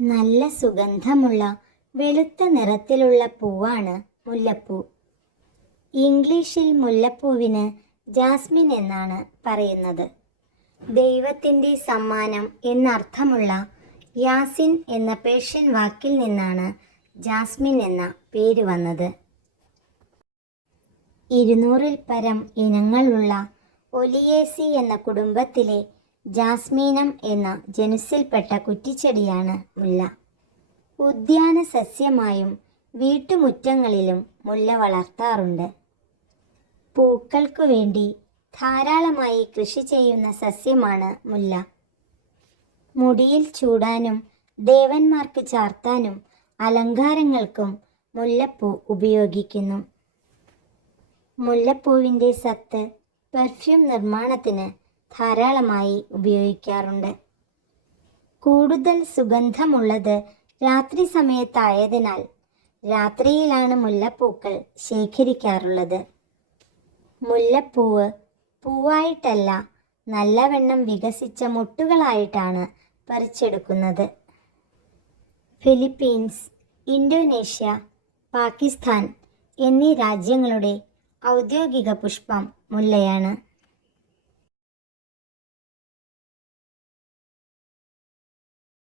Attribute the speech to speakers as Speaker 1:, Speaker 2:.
Speaker 1: നല്ല സുഗന്ധമുള്ള വെളുത്ത നിറത്തിലുള്ള പൂവാണ് മുല്ലപ്പൂ. ഇംഗ്ലീഷിൽ മുല്ലപ്പൂവിന് ജാസ്മിൻ എന്നാണ് പറയുന്നത്. ദൈവത്തിന്റെ സമ്മാനം എന്നർത്ഥമുള്ള യാസിൻ എന്ന പേർഷ്യൻ വാക്കിൽ നിന്നാണ് ജാസ്മിൻ എന്ന പേര് വന്നത്. ഇരുന്നൂറിൽ പരം ഇനങ്ങളുള്ള ഒലിയേസി എന്ന കുടുംബത്തിലെ ജാസ്മീനം എന്ന ജനുസിൽപ്പെട്ട കുറ്റിച്ചെടിയാണ് മുല്ല. ഉദ്യാന സസ്യമായും വീട്ടുമുറ്റങ്ങളിലും മുല്ല വളർത്താറുണ്ട്. പൂക്കൾക്കു വേണ്ടി ധാരാളമായി കൃഷി ചെയ്യുന്ന സസ്യമാണ് മുല്ല. മുടിയിൽ ചൂടാനും ദേവന്മാർക്ക് ചാർത്താനും അലങ്കാരങ്ങൾക്കും മുല്ലപ്പൂ ഉപയോഗിക്കുന്നു. മുല്ലപ്പൂവിന്റെ സത്ത് പെർഫ്യൂം നിർമ്മാണത്തിന് ധാരാളമായി ഉപയോഗിക്കാറുണ്ട്. കൂടുതൽ സുഗന്ധമുള്ളത് രാത്രി സമയത്തായതിനാൽ രാത്രിയിലാണ് മുല്ലപ്പൂക്കൾ ശേഖരിക്കാറുള്ളത്. മുല്ലപ്പൂവ് പൂവായിട്ടല്ല നല്ലവണ്ണം വികസിച്ച മുട്ടുകളായിട്ടാണ് പറിച്ചെടുക്കുന്നത്. ഫിലിപ്പീൻസ് ഇന്തോനേഷ്യ പാകിസ്ഥാൻ എന്നീ രാജ്യങ്ങളുടെ ഔദ്യോഗിക പുഷ്പം മുല്ലയാണ്.